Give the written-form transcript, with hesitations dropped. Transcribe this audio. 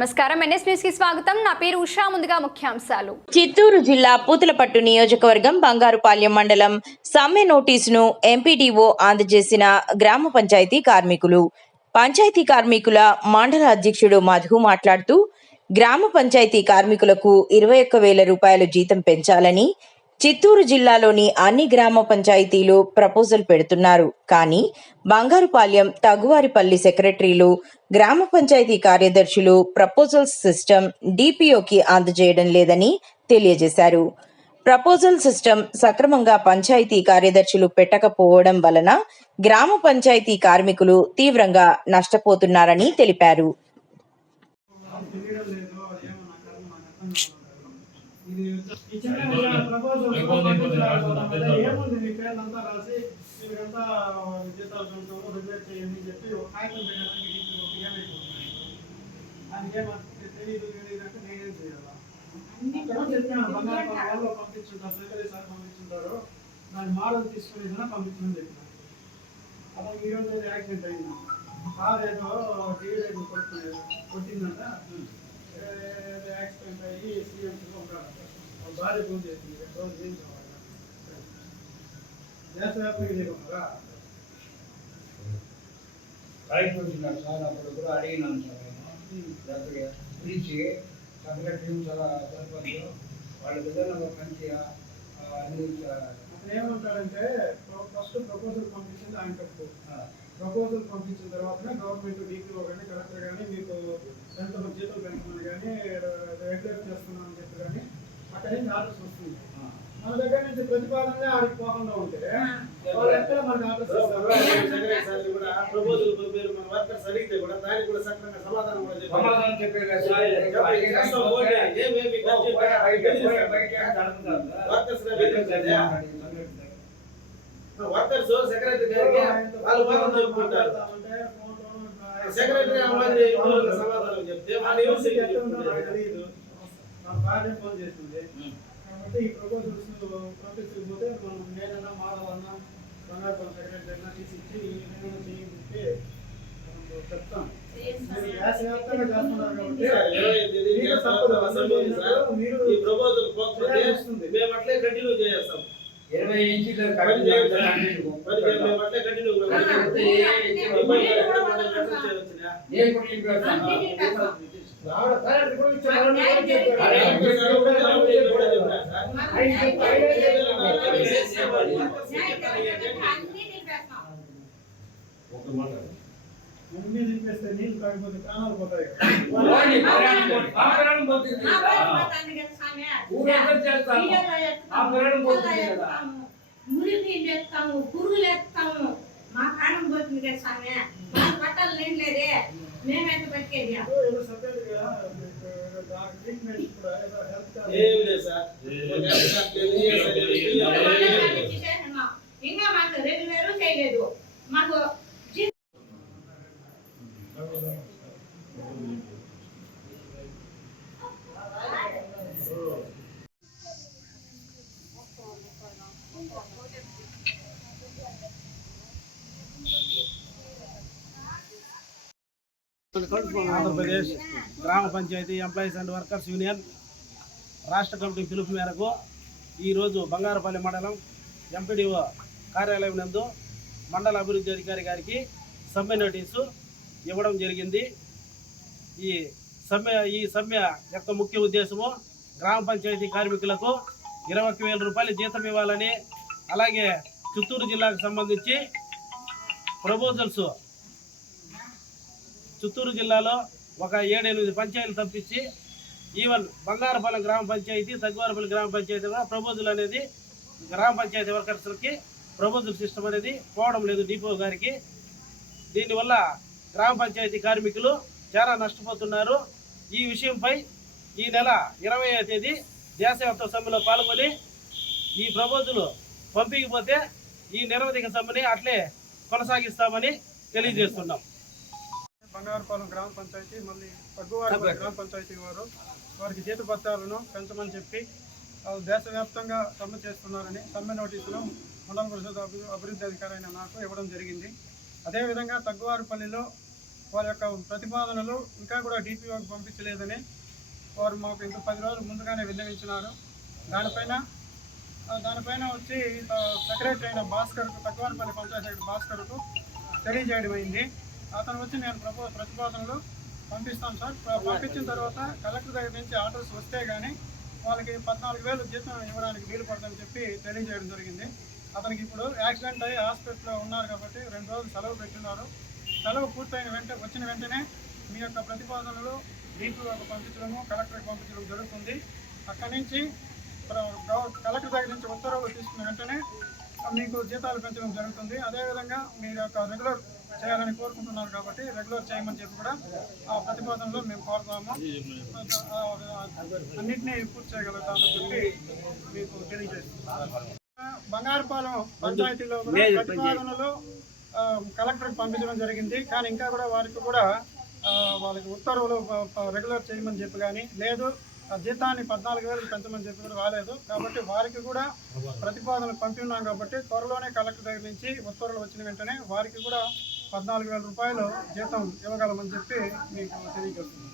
నమస్కారం, NS news కి స్వాగతం. నా పేరు ఉషా. ముందుగా ముఖ్యాంశాలు. చిత్తూరు జిల్లా పూతలపట్టు నియోజకవర్గం బంగారుపాలెం మండలం సమ్మె నోటీసును ఎంపీడీఓ అందజేసిన గ్రామ పంచాయతీ కార్మికులు. పంచాయతీ కార్మికుల మండల అధ్యక్షుడు మధు మాట్లాడుతూ, గ్రామ పంచాయతీ కార్మికులకు 21,000 రూపాయలు జీతం పెంచాలని చిత్తూరు జిల్లాలోని అన్ని గ్రామ పంచాయతీలు ప్రపోజల్ పెడుతున్నారు. కానీ బంగారుపాలెం, తగువారిపల్లి సెక్రటరీలు, గ్రామ పంచాయతీ కార్యదర్శులు ప్రపోజల్ సిస్టమ్ డిపిఓకి అందజేయడం లేదని తెలియజేశారు. ప్రపోజల్ సిస్టమ్ సక్రమంగా పంచాయతీ కార్యదర్శులు పెట్టకపోవడం వలన గ్రామ పంచాయతీ కార్మికులు తీవ్రంగా నష్టపోతున్నారని తెలిపారు. దాని మోడల్ తీసుకుని పంపించమని చెప్పిన అప్పుడు ఈరోజు యాక్సిడెంట్ అయింది. కార్ ఏదో టీవీ కొట్టిందంట. యాక్సిడెంట్ అయ్యి సీఎంసీలో ఉంటాడు. భార్య ఫోన్ చేసింది, రోజు ఏం కావాలి దేశవ్యాప్తంగా చేయకుండా సార్ అప్పుడు కూడా అడిగినాను సార్ పిలిచి సెక్రటరీ చాలా సర్పంచ్ వాళ్ళ విధానంలో మంచిగా అతను ఏమంటాడంటే ఫస్ట్ ప్రపోజల్ పంపించింది ఆయన తప్పు. ప్రపోజల్ పంపించిన తర్వాతనే గవర్నమెంట్ డీపీఓ కానీ కలెక్టర్ కానీ మీకు ఎంత జీతం పెంచమని కానీ రెగ్యులేట్ చేస్తున్నామని చెప్పి కానీ అక్కడి నుంచి ఆర్డర్స్ వస్తుంది. మన దగ్గర నుంచి ప్రతిపాదనలే ఆడికి పోకుండా ఉంటే వాళ్ళు ఎక్కడ మనకు ఆర్డర్స్ వర్కర్స్ సెక్రటరీ గారికి వాళ్ళు బాగా చెప్పుకుంటారు. సెక్రటరీ సమాధానం చెప్తే తెలియదు. మన భార్య ఫోన్ చేస్తుంది. కాబట్టి ఈ ప్రపోజల్స్ పంపించకపోతే మనం నేనన్నా మాధవన్నా బంగారుపాలెం సెక్రటరీ అయినా తీసిచ్చి ఏమైనా చేయించి మనం చెప్తాం. దేశవ్యాప్తంగా చేస్తున్నారు కాబట్టి మీరు ఈ ప్రపోజల్ వస్తుంది, మేము అట్లే కంటిన్యూ చేస్తాం. 20 ఇంచుల మేము అట్లే కంటిన్యూ అన్ని నింపేస్తే నీళ్ళు కాకపోతే ప్రాణాలు పోతాయి. పురుగులు ఎత్తాము, మా ప్రాణం పోతుంది కదా స్వామి. మా పట్టాలు లేదే, మేమెంత బతికేది. ఇంకా మాకు రెగ్యులర్ చేయలేదు. మాకు ఆంధ్రప్రదేశ్ గ్రామ panchayat employees and workers union రాష్ట్ర కమిటీ పిలుపు మేరకు ఈరోజు బంగారుపాలెం మండలం ఎంపీడీఓ కార్యాలయం నందు మండల అభివృద్ధి అధికారి గారికి సమ్మె నోటీసు ఇవ్వడం జరిగింది. ఈ సమ్మె యొక్క ముఖ్య ఉద్దేశము గ్రామ పంచాయతీ కార్మికులకు 21,000 రూపాయలు జీతం ఇవ్వాలని, అలాగే చిత్తూరు జిల్లాకు సంబంధించి ప్రపోజల్స్ చిత్తూరు జిల్లాలో ఒక 7-8 పంచాయతీలు తప్పించి ఈవెన్ బంగారుపాలెం గ్రామ పంచాయతీ, తగ్గువారిపల్లి గ్రామ పంచాయతీ కూడా ప్రపోజల్ అనేది గ్రామ పంచాయతీ వర్కర్స్కి ప్రపోజల్ సిస్టమ్ అనేది పోవడం లేదు డిపో గారికి. దీనివల్ల గ్రామ పంచాయతీ కార్మికులు చాలా నష్టపోతున్నారు. ఈ విషయంపై ఈ నెల 20వ తేదీ దేశవ్యాప్త సమ్మెలో పాల్గొని ఈ ప్రపోజల్ పంపించకపోతే ఈ నిరవధిక సమ్మెని అట్లే కొనసాగిస్తామని తెలియజేస్తున్నాం. బంగారుపాలెం గ్రామ పంచాయతీ మళ్ళీ తగ్గువారిపల్లి గ్రామ పంచాయతీ వారికి జీత భత్యాలను పెంచమని చెప్పి దేశవ్యాప్తంగా సమ్మె చేస్తున్నారని సమ్మె నోటీసులు మండల పరిషత్ అభివృద్ధి అధికారి అయిన నాకు ఇవ్వడం జరిగింది. అదేవిధంగా తగ్గువారిపల్లిలో వారి యొక్క ప్రతిపాదనలు ఇంకా కూడా డిపిఓకి పంపించలేదని వారు మాకు ఇంత 10 రోజులు ముందుగానే విన్నవించినారు. దానిపైన వచ్చి సెక్రటరీ అయిన భాస్కర్కు, తక్కువపల్లి పంచాయతీ సెక్రటరీ భాస్కర్కు తెలియజేయడం అయింది. అతను వచ్చి నేను ప్రతిపాదనలు పంపిస్తాను సార్, పంపించిన తర్వాత కలెక్టర్ దగ్గర నుంచి ఆర్డర్స్ వస్తే కానీ వాళ్ళకి 14,000 జీతం ఇవ్వడానికి వీలు పడదని చెప్పి తెలియజేయడం జరిగింది. అతనికి ఇప్పుడు యాక్సిడెంట్ అయ్యి హాస్పిటల్లో ఉన్నారు కాబట్టి 2 రోజులు సెలవు పెట్టున్నారు. సెలవు పూర్తయిన వచ్చిన వెంటనే మీ యొక్క ప్రతిపాదనలు డీపీఓకి పంపించడము, కలెక్టర్కి పంపించడం జరుగుతుంది. అక్కడి నుంచి కలెక్టర్ దగ్గర నుంచి ఉత్తర్వులు తీసుకున్న వెంటనే మీకు జీతాలు పెంచడం జరుగుతుంది. అదేవిధంగా మీరు యొక్క రెగ్యులర్ చేయాలని కోరుకుంటున్నారు కాబట్టి రెగ్యులర్ చేయమని చెప్పి కూడా ఆ ప్రతిపాదనలో మేము కోరుతాము. అన్నింటినీ పూర్తి చేయగలుగుతామని చెప్పి మీకు తెలియజేస్తున్నాం. బంగారుపాలెం పంచాయతీలో కూడా ప్రతిపాదనలు కలెక్టర్కి పంపించడం జరిగింది. కానీ ఇంకా కూడా వారికి కూడా వాళ్ళకి ఉత్తర్వులు రెగ్యులర్ చేయమని చెప్పి కానీ లేదు, జీతాన్ని 14,000 పెంచమని చెప్పి కూడా రాలేదు. కాబట్టి వారికి కూడా ప్రతిపాదనలు పంపిన్నాం కాబట్టి త్వరలోనే కలెక్టర్ దగ్గర నుంచి ఉత్తర్వులు వచ్చిన వెంటనే వారికి కూడా 14,000 రూపాయలు జీతం ఇవ్వగలమని చెప్పి మీకు తెలియజేస్తున్నాం.